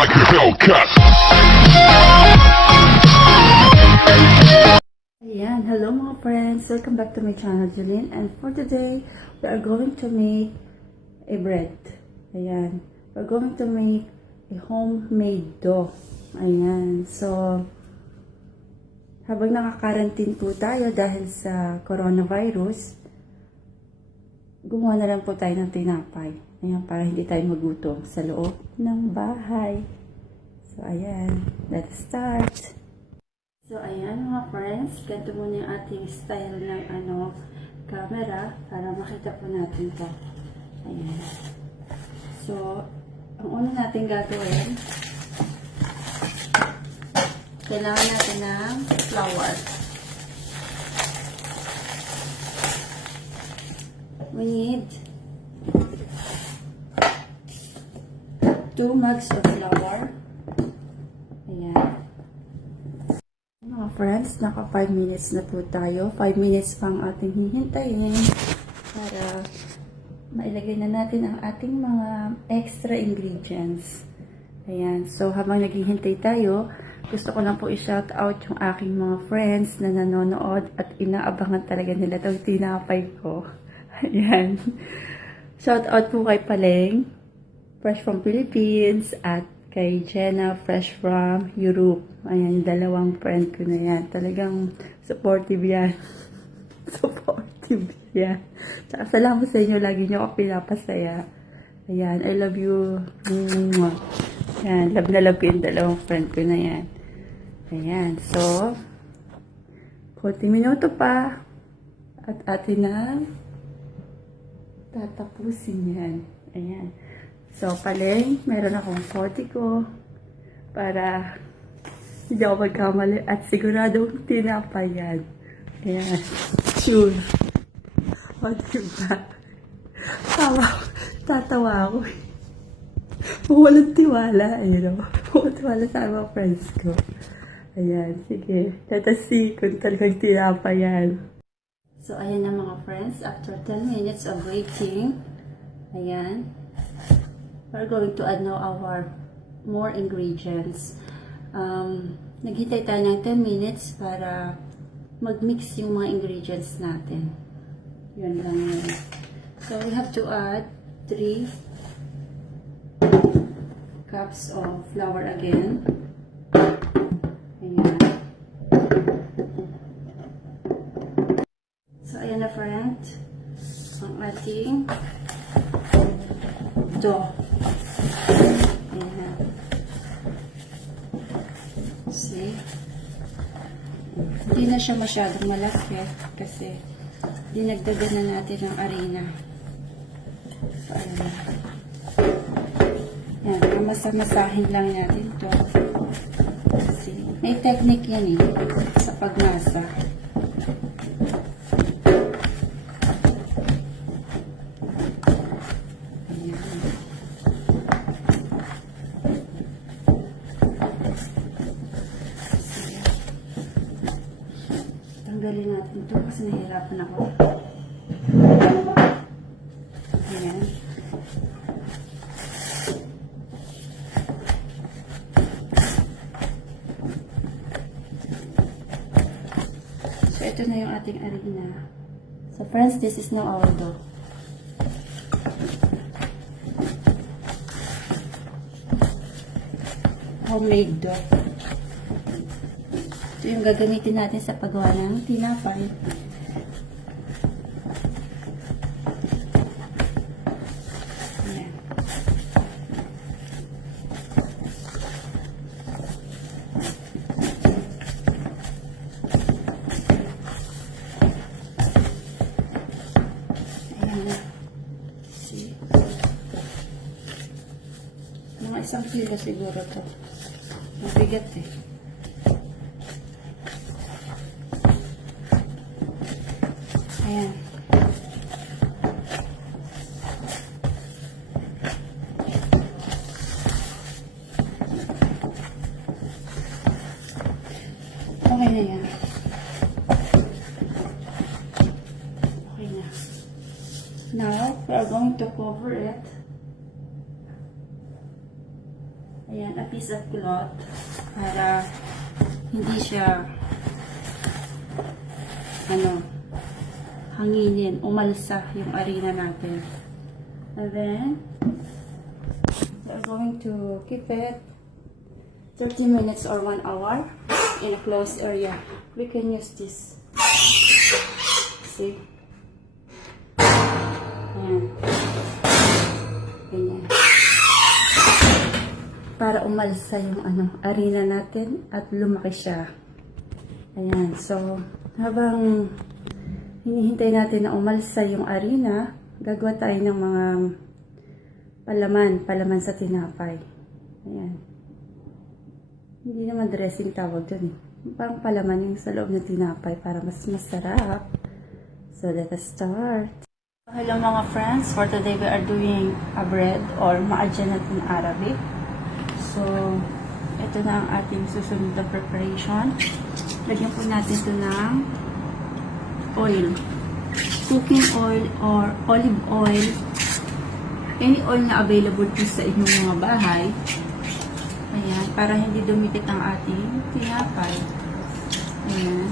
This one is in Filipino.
like a Hellcat. Ayan, hello mga friends, welcome back to my channel, Julene, and for today, we are going to make a bread. Ayan, we're going to make a homemade dough. Ayan, so, habang nakakarantin po tayo dahil sa coronavirus, gumawa na lang po tayo ng tinapay. Ayan, para hindi tayo magutom sa loob ng bahay. So, ayan, let's start. So, ayan mga friends, ganito muna yung ating style ng camera para makita po natin to. Ayan. So, ang una natin gagawin, kailangan natin ng flour. We need 2 mugs of flour. Ayan. Mga friends, naka 5 minutes na po tayo. 5 minutes pang ating hihintayin para mailagay na natin ang ating mga extra ingredients. Ayan. So, habang naghihintay tayo, gusto ko lang po i-shout out yung aking mga friends na nanonood at inaabangan talaga nila itong tinapay ko. Ayan. Shout out po kay Paleng, Fresh from Philippines, at kay Jenna, Fresh from Europe. Ayan, yung dalawang friend ko na yan. Talagang supportive yan. Supportive yan. Tsaka salamat sa inyo. Lagi nyo ako pinapasaya. Ayan, I love you. Ayan, love na love ko yung dalawang friend ko na yan. Ayan, so, konting minuto pa. At atin na tatapusin yan. Ayan. So, Paleng, meron akong 40 ko para hindi ako magkamali at siguradong tinapay yan. Ayan. Sure. O, diba? Tatawa ako. Walang tiwala, walang tiwala sa mga friends ko. Ayan, sige. Let us see kung talagang tinapay yan. So, ayan na mga friends. After 10 minutes of waiting, ayan, we're going to add now our more ingredients. Naghintay tayo ng 10 minutes para mag-mix yung mga ingredients natin. Yun lang yun. So, we have to add 3 cups of flour again. Ayan. So, ayan na friend, ang ating dough. Ayan. See? Hindi na siya masyadong malaki kasi dinagdagan na natin ng harina. So, ayan. Ayan, masamasahin lang natin ito. See? May technique yan sa pagnasa. Tanggalin natin ito kasi nahihirapan ako. Ayan. So, ito na yung ating harina. So, friends, this is now our dough. Homemade dough. Ito yung gagamitin natin sa paggawa ng tinapay. Ayan. Ayan. See? Mga 1 kilo siguro to. Mabigat Ayan. Okay na yan. Okay na. Now, we are going to cover it Ayan, a piece of cloth para hindi siya hanginin, umalsa yung arena natin. And then, we're going to keep it 30 minutes or 1 hour in a closed area. We can use this. See? Ayan. Ganyan. Para umalsa yung arena natin at lumaki siya. Ayan. So, habang hinihintay natin na umalsa yung arena, gagawa tayo ng mga palaman sa tinapay. Ayan. Hindi naman dressing tawag dun eh. Parang palaman yung sa loob ng tinapay para mas masarap. So, let us start. Hello mga friends, for today we are doing a bread or ma'ajanat in Arabic. So, ito na ang ating susunod na preparation. Lagyan po natin ito ng oil. Cooking oil or olive oil. Any oil na available po sa inyong mga bahay. Ayan, para hindi dumikit ang ating tinapay. Ayan.